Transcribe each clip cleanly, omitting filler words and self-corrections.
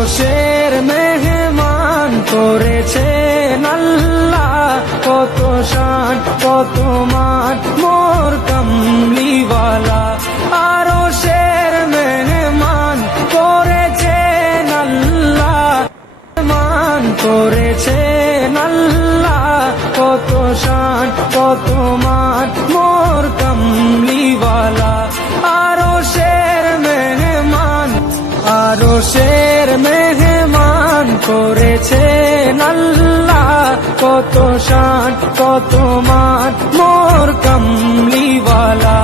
আরশের মেহমান করেছেন আল্লাহ, কত শান কত মান মোর কামলিওয়ালা। আরশের মেহমান করেছেন আল্লাহ, মান করেছেন আল্লাহ, কত শান কত মান মোর কামলিওয়ালা। আরশের মেহমান, আরশের মেহমান করেছেন আল্লাহ, কত শান কত মান মোর কামলিওয়ালা।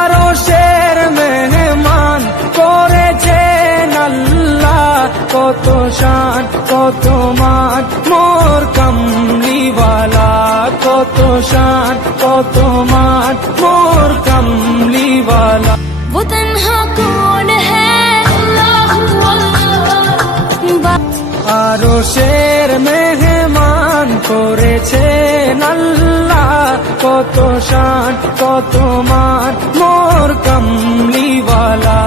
আরশের মেহমান করেছেন আল্লাহ, কত শান কত মান মোর কামলিওয়ালা, কত শান কত মান মোর কামলিওয়ালা। वो तन्हा कौन है अल्लाह अल्लाह। আরশের মেহমান করেছেন আল্লাহ, কত শান কত মান মোর কামলিওয়ালা।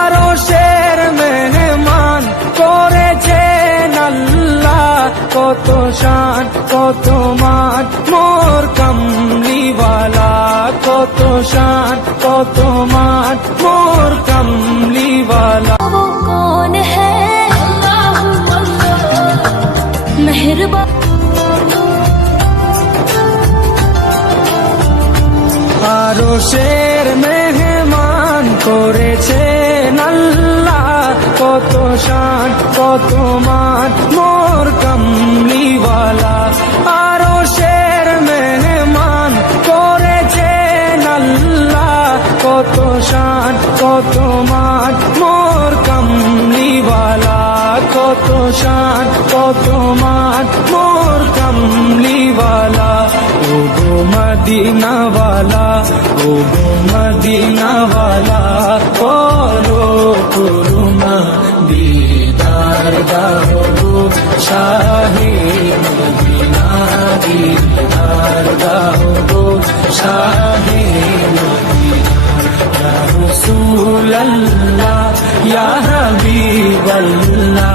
আরশের মেহমান করেছেন আল্লাহ, কত শান কত মান মোর কামলিওয়ালা, কত শান কত মান মোর কামলিওয়ালা। वो कौन है अल्लाह अल्लाह मेहरबान। আরশের মেহমান করেছেন আল্লাহ, কত শান কত মান মোর কামলিওয়ালা। আরশের মেহমান করেছেন আল্লাহ, কত শান কত মান মোর কামলিওয়ালা, কত শান কত মান মোর কামলিওয়ালা। ও গো মদিনাওয়ালা, ও গো মদিনাওয়ালা, করো করুণা দিদার দাও গো শাহে মদিনা, দিদার দাও গো শাহে মদিনা। ইয়া রাসূলাল্লাহ ইয়া হাবিবাল্লাহ।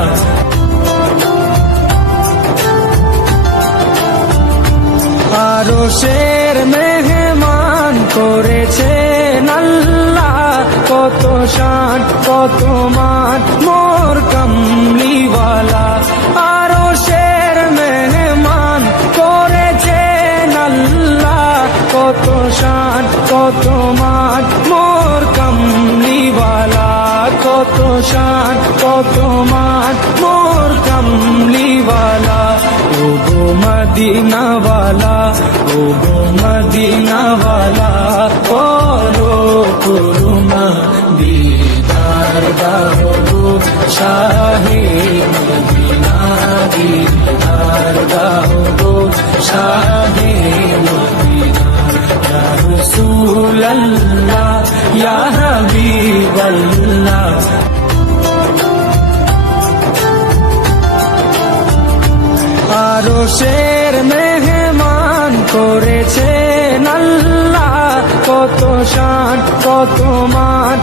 আরশের মেহমান করেছেন আল্লাহ, কত শান কত মান মোর কামলিওয়ালা। আরশের মেহমান করেছেন আল্লাহ, কত শান কত মান মোর কামলিওয়ালা, কত শান কত মান মোর কামলিওয়ালা। ও গো মদিনাওয়ালা, ও গো মদিনাওয়ালা, করো করুণা দিদার দাও গো শাহে মদিনা, দিদার দাও গো শাহে মদিনা। ইয়া রাসূলাল্লাহ ইয়া হাবিবাল্লাহ। আরশের মেহমান করেছেন আল্লাহ, কত শান কত মান